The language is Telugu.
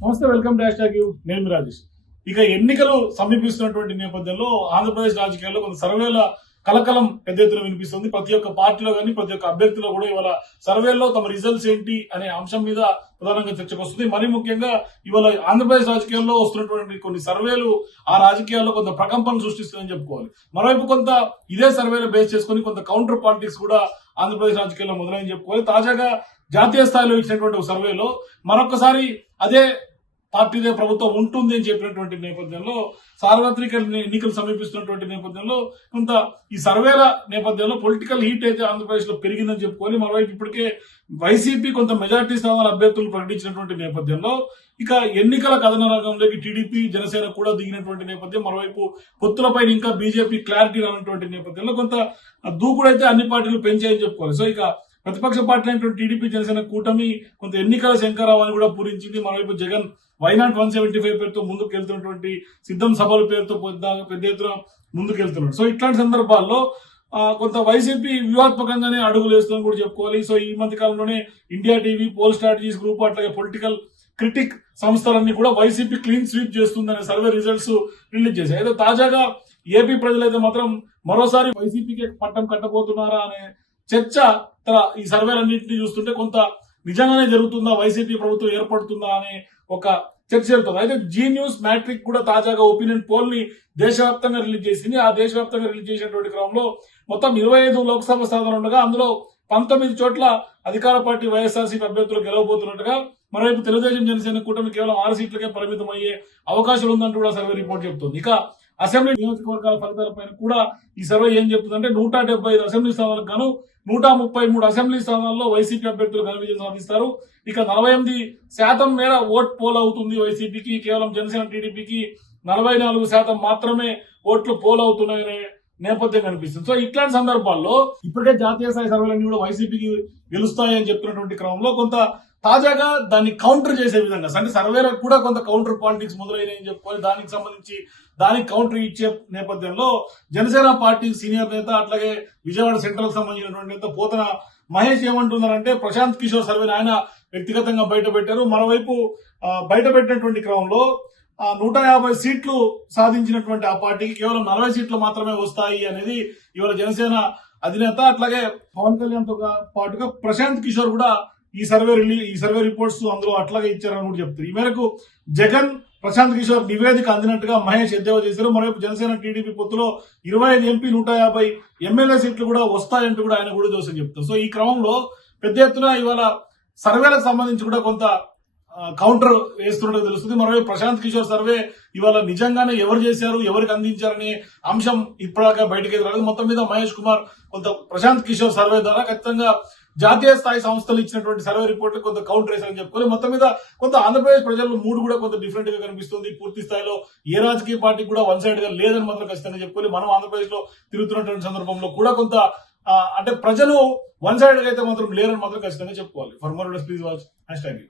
నమస్తే వెల్కమ్ డాష్ టాక్ యూ. నేను రాజేష్. ఇక ఎన్నికలు సమీపిస్తున్నటువంటి నేపథ్యంలో ఆంధ్రప్రదేశ్ రాజకీయాల్లో కొంత సర్వేల కలకలం పెద్ద ఎత్తున వినిపిస్తుంది. ప్రతి ఒక్క పార్టీలో కానీ ప్రతి ఒక్క అభ్యర్థిలో కూడా ఇవాళ సర్వేల్లో తమ రిజల్ట్స్ ఏంటి అనే అంశం మీద ప్రధానంగా చర్చకు వస్తుంది. మరీ ముఖ్యంగా ఇవాళ ఆంధ్రప్రదేశ్ రాజకీయాల్లో వస్తున్నటువంటి కొన్ని సర్వేలు ఆ రాజకీయాల్లో కొంత ప్రకంపన సృష్టిస్తుందని చెప్పుకోవాలి. మరోవైపు కొంత ఇదే సర్వేలు బేస్ చేసుకుని కొంత కౌంటర్ పాలిటిక్స్ కూడా ఆంధ్రప్రదేశ్ రాజకీయాల్లో మొదలైన చెప్పుకోవాలి. తాజాగా జాతీయ స్థాయిలో ఇచ్చినటువంటి ఒక సర్వేలో మరొకసారి అదే పార్టీదే ప్రభుత్వం ఉంటుంది అని చెప్పినటువంటి నేపథ్యంలో సార్వత్రిక ఎన్నికలు సమీపిస్తున్నటువంటి నేపథ్యంలో కొంత ఈ సర్వేల నేపథ్యంలో పొలిటికల్ హీట్ అయితే ఆంధ్రప్రదేశ్లో పెరిగిందని చెప్పుకొని మరోవైపు ఇప్పటికే వైసీపీ కొంత మెజార్టీ స్థానాల అభ్యర్థులు ప్రకటించినటువంటి నేపథ్యంలో ఇక ఎన్నికల కథన రంగంలోకి టీడీపీ జనసేన కూడా దిగినటువంటి నేపథ్యం మరోవైపు పొత్తులపైన ఇంకా బీజేపీ క్లారిటీ రానటువంటి నేపథ్యంలో కొంత దూకుడైతే అన్ని పార్టీలు పెంచాయని చెప్పుకోవాలి. సో ఇక ప్రతిపక్ష పార్టీ అయినటువంటి టీడీపీ జనసేన కూటమి కొంత ఎన్నికల శంకరావాన్ని కూడా పూరించింది. మరోవైపు Jagan why not one seventy five పేరుతో ముందుకు వెళ్తున్నటువంటి సిద్ధం సభల పేరుతో పెద్ద పెద్ద ఎత్తున ముందుకు వెళ్తున్నాడు సో ఇట్లాంటి సందర్భాల్లో కొంత వైసీపీ వ్యూహాత్మకంగానే అడుగులు వేస్తుందని కూడా చెప్పుకోవాలి. సో ఈ మధ్య కాలంలోనే India TV poll strategies group అట్లాగే పొలిటికల్ క్రిటిక్ సంస్థలన్నీ కూడా వైసీపీ క్లీన్ స్వీప్ చేస్తుందనే సర్వే రిజల్ట్స్ రిలీజ్ చేశాయి. అయితే తాజాగా ఏపీ ప్రజలైతే మాత్రం మరోసారి వైసీపీకి పట్టం కట్టబోతున్నారా అనే చర్చ త- ఈ సర్వేలన్నింటినీ చూస్తుంటే కొంత నిజంగానే జరుగుతుందా? వైసీపీ ప్రభుత్వం ఏర్పడుతుందా అనే ఒక చర్చ వెళ్తుంది అయితే జీ న్యూస్ మ్యాట్రిక్ కూడా తాజాగా ఒపీనియన్ పోల్ని దేశవ్యాప్తంగా రిలీజ్ చేసింది. ఆ దేశవ్యాప్తంగా రిలీజ్ చేసినటువంటి క్రమంలో మొత్తం ఇరవై ఐదు లోక్సభ స్థానాలు ఉండగా అందులో పంతొమ్మిది చోట్ల అధికార పార్టీ వైఎస్ఆర్సీపీ అభ్యర్థులు గెలవబోతున్నట్టుగా మరోవైపు తెలుగుదేశం జనసేన కూటమి కేవలం ఆరు సీట్లకే పరిమితం అయ్యే అవకాశాలు ఉందంటూ కూడా సర్వే రిపోర్ట్ చెబుతుంది. ఇక అసెంబ్లీ నియోజకవర్గాల ఫలితాలపైన కూడా ఈ సర్వే ఏం చెప్తుందంటే నూట డెబ్బై ఐదు అసెంబ్లీ స్థానాలకు గాను నూట ముప్పై మూడు అసెంబ్లీ స్థానాల్లో వైసీపీ అభ్యర్థులు ఘన విజయం సాధిస్తారు. ఇక నలభై ఎనిమిది శాతం మేర ఓట్ పోల్ అవుతుంది వైసీపీకి. కేవలం జనసేన టీడీపీకి నలభై నాలుగు శాతం మాత్రమే ఓట్లు పోల్ అవుతున్నాయనే నేపథ్యం కనిపిస్తుంది. సో ఇట్లాంటి సందర్భాల్లో ఇప్పటికే జాతీయ స్థాయి సర్వేలన్నీ కూడా వైసీపీకి గెలుస్తాయని చెప్తున్నటువంటి క్రమంలో కొంత తాజాగా దాన్ని కౌంటర్ చేసే విధంగా అంటే సర్వేలకు కూడా కొంత కౌంటర్ పాలిటిక్స్ మొదలైనాయని చెప్పుకొని దానికి సంబంధించి దానికి కౌంటర్ ఇచ్చే నేపథ్యంలో జనసేన పార్టీ సీనియర్ నేత అట్లాగే విజయవాడ సెంట్రల్ సంబంధించినటువంటి నేత పోతన మహేష్ ఏమంటున్నారంటే ప్రశాంత్ కిషోర్ సర్వేని ఆయన వ్యక్తిగతంగా బయట పెట్టారు మరోవైపు బయట పెట్టినటువంటి క్రమంలో నూట యాభై సీట్లు సాధించినటువంటి ఆ పార్టీకి కేవలం నలభై సీట్లు మాత్రమే వస్తాయి అనేది ఇవాళ జనసేన అధినేత అట్లాగే పవన్ కళ్యాణ్తో పాటుగా ప్రశాంత్ కిషోర్ కూడా ఈ సర్వే రిలీ ఈ సర్వే రిపోర్ట్స్ అందులో అట్లాగే ఇచ్చారని కూడా చెప్తారు. ఈ మేరకు జగన్ ప్రశాంత్ కిషోర్ నివేదిక అందినట్టుగా మహేష్ ఎద్దేవా చేశారు. మరోవైపు జనసేన టీడీపీ పొత్తులో ఇరవై ఐదు ఎంపీ నూట యాభై ఎమ్మెల్యే సీట్లు కూడా వస్తాయంటూ కూడా ఆయన కూడా జోసం చెప్తారు. సో ఈ క్రమంలో పెద్ద ఎత్తున ఇవాళ సర్వేలకు సంబంధించి కూడా కొంత కౌంటర్ వేస్తున్నట్టు తెలుస్తుంది. మరోవైపు ప్రశాంత్ కిషోర్ సర్వే ఇవాళ నిజంగానే ఎవరు చేశారు ఎవరికి అందించారనే అంశం ఇప్పటిదాకా బయటకు రాలేదు. మొత్తం మీద మహేష్ కుమార్ కొంత ప్రశాంత్ కిషోర్ సర్వే ద్వారా ఖచ్చితంగా జాతీయ స్థాయి సంస్థలు ఇచ్చినటువంటి సర్వే రిపోర్ట్ కొంత కౌంటర్ వేసారని చెప్పుకోవాలి. మొత్తం మీద కొంత ఆంధ్రప్రదేశ్ ప్రజల్లో మూడు కూడా కొంత డిఫరెంట్గా కనిపిస్తుంది. పూర్తి స్థాయిలో ఏ రాజకీయ పార్టీ కూడా వన్ సైడ్గా లేదని మాత్రం ఖచ్చితంగా చెప్పుకోవాలి. మనం ఆంధ్రప్రదేశ్లో తిరుగుతున్నటువంటి సందర్భంలో కూడా కొంత అంటే ప్రజలు వన్ సైడ్గా అయితే మాత్రం లేరని మాత్రం ఖచ్చితంగా చెప్పుకోవాలి. For more please watch hashtag